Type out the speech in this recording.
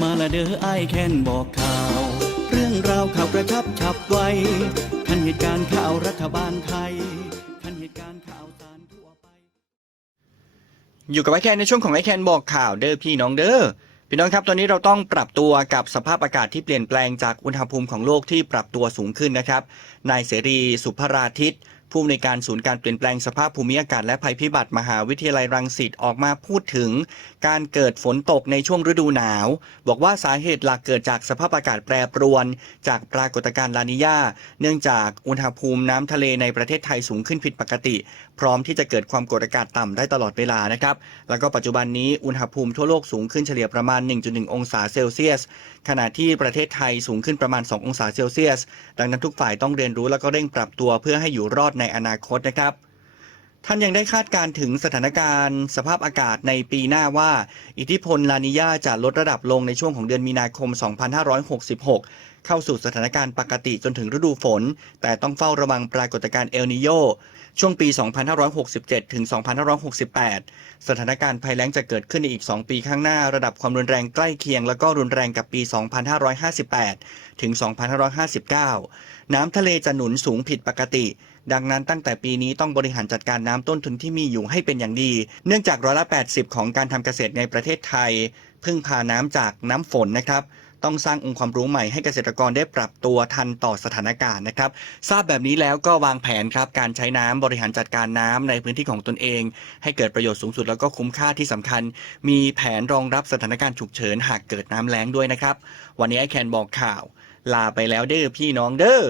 มาละเด้อไอายแค้นบอกข่าว เรื่องราวข่าวกระชับฉับไวทันเหตุการณ์ข่าวรัฐบาลไทยทันเหตุการณ์ข่าวสารทั่วไป อยู่กับไอแคนในช่วงของไอแคนบอกข่าวเด้อพี่น้องเด้อพี่น้องครับตอนนี้เราต้องปรับตัวกับสภาพอากาศที่เปลี่ยนแปลงจากอุณหภูมิของโลกที่ปรับตัวสูงขึ้นนะครับนายเสรีสุภราทิต ผู้อำนวยการศูนย์การเปลี่ยนแปลงสภาพภูมิอากาศและภัยพิบัติมหาวิทยาลัยรังสิตออกมาพูดถึง การเกิดฝนตกในช่วงฤดูหนาว บอกว่าสาเหตุหลักเกิดจากสภาพอากาศแปรปรวน จากปรากฏการณ์ลานิญาเนื่องจากอุณหภูมิน้ำทะเลในประเทศไทยสูงขึ้นผิดปกติ พร้อมที่จะเกิดความกดอากาศต่ำได้ตลอดเวลานะครับ แล้วก็ปัจจุบันนี้อุณหภูมิทั่วโลกสูงขึ้นเฉลี่ยประมาณ 1.1 องศาเซลเซียส ขณะที่ประเทศไทยสูงขึ้นประมาณ 2 องศาเซลเซียส ดังนั้นทุกฝ่ายต้องเรียนรู้แล้วก็เร่งปรับตัวเพื่อให้อยู่รอดในอนาคตนะครับท่านยังได้คาดการณ์ถึงสถานการณ์ สภาพอากาศในปีหน้าว่า อิทธิพลลานิยาจะลดระดับลงในช่วงของเดือนมีนาคม 2566 เข้าสู่สถานการณ์ปกติจนถึงฤดูฝน แต่ต้องเฝ้าระวังปรากฏการณ์เอลนิโยช่วงปี 2567 ถึง 2568 สถานการณ์ภัยแล้งจะเกิดขึ้นในอีก 2 ปีข้างหน้า ระดับความรุนแรงใกล้เคียง แล้วก็รุนแรงกับปี 2558 ถึง 2559 น้ำทะเลจะหนุนสูงผิดปกติ ดังนั้นตั้งแต่ปีนี้ต้องบริหารจัดการน้ำต้นทุนที่มีอยู่ให้เป็นอย่างดี เนื่องจากร้อยละ 80 ของการทำเกษตรในประเทศไทย พึ่งพาน้ำจากน้ำฝนนะครับ ต้องสร้างองค์ความรู้ใหม่ให้เกษตรกรได้ปรับตัวทันต่อสถานการณ์นะครับ ทราบแบบนี้แล้วก็วางแผนครับการใช้น้ำบริหารจัดการน้ำในพื้นที่ของตนเอง ให้เกิดประโยชน์สูงสุดแล้วก็คุ้มค่าที่สำคัญ มีแผนรองรับสถานการณ์ฉุกเฉินหากเกิดน้ำแล้งด้วยนะครับ วันนี้ไอแคนบอกข่าว ลาไปแล้วเด้อพี่น้องเด้อ